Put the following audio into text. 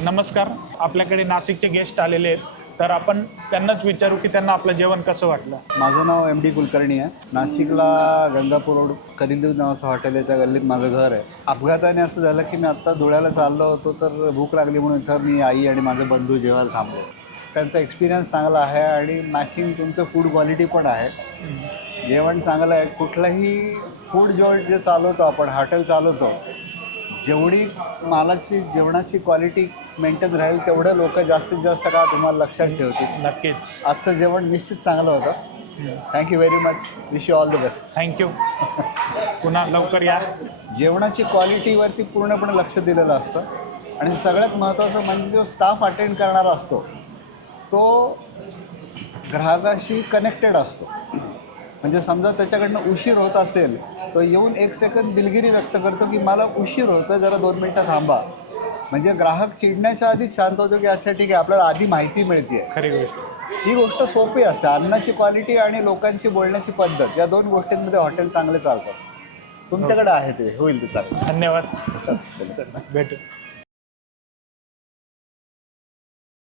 नमस्कार. आपल्याकडे नाशिकचे गेस्ट आलेले आहेत. तर आपण त्यांनाच विचारू की त्यांना आपलं जेवण कसं वाटलं? माझं नाव एम डी कुलकर्णी आहे. नाशिकला गंगापूर रोड करिंदूर नावाचं हॉटेल आहे. त्या गल्लीत माझं घर आहे. अपघाताने असं झालं की मी आत्ता धुळ्याला चाललो होतो तर भूक लागली म्हणून इथं मी आई आणि माझे बंधू जेवायला थांबलो. त्यांचा एक्सपिरियन्स चांगला आहे आणि मॅचिंग तुमचं फूड क्वालिटी पण आहे. जेवण चांगलं आहे. कुठलंही फूड जो जे चालवतो आपण हॉटेल चालवतो जेवढी मालाची जेवणाची क्वालिटी मेंटेन राहील तेवढं लोक जास्तीत जास्त काळ तुम्हाला लक्षात ठेवतील. नक्कीच. आजचं जेवण निश्चित चांगलं होतं. Thank you very much wish you all the best thank you पुन्हा लवकर या. जेवणाची क्वालिटीवरती पूर्णपणे लक्ष दिलेलं असतं. आणि सगळ्यात महत्त्वाचं म्हणजे जो स्टाफ अटेंड करणारा असतो तो ग्राहकाशी कनेक्टेड असतो. म्हणजे समजा त्याच्याकडनं उशीर होत असेल तो येऊन एक सेकंद दिलगिरी व्यक्त करतो की मला उशीर होतो जरा दोन मिनटं थांबा. म्हणजे ग्राहक चिडण्याच्या आधीच शांत होतो की अच्छा ठीक आहे आपल्याला आधी माहिती मिळते खरी गोष्ट. ही गोष्ट सोपी असते. अन्नाची क्वालिटी आणि लोकांची बोलण्याची पद्धत या दोन गोष्टींमध्ये हॉटेल चांगले चालतात. तुमच्याकडे आहे ते होईल ते चालेल धन्यवाद. भेटू.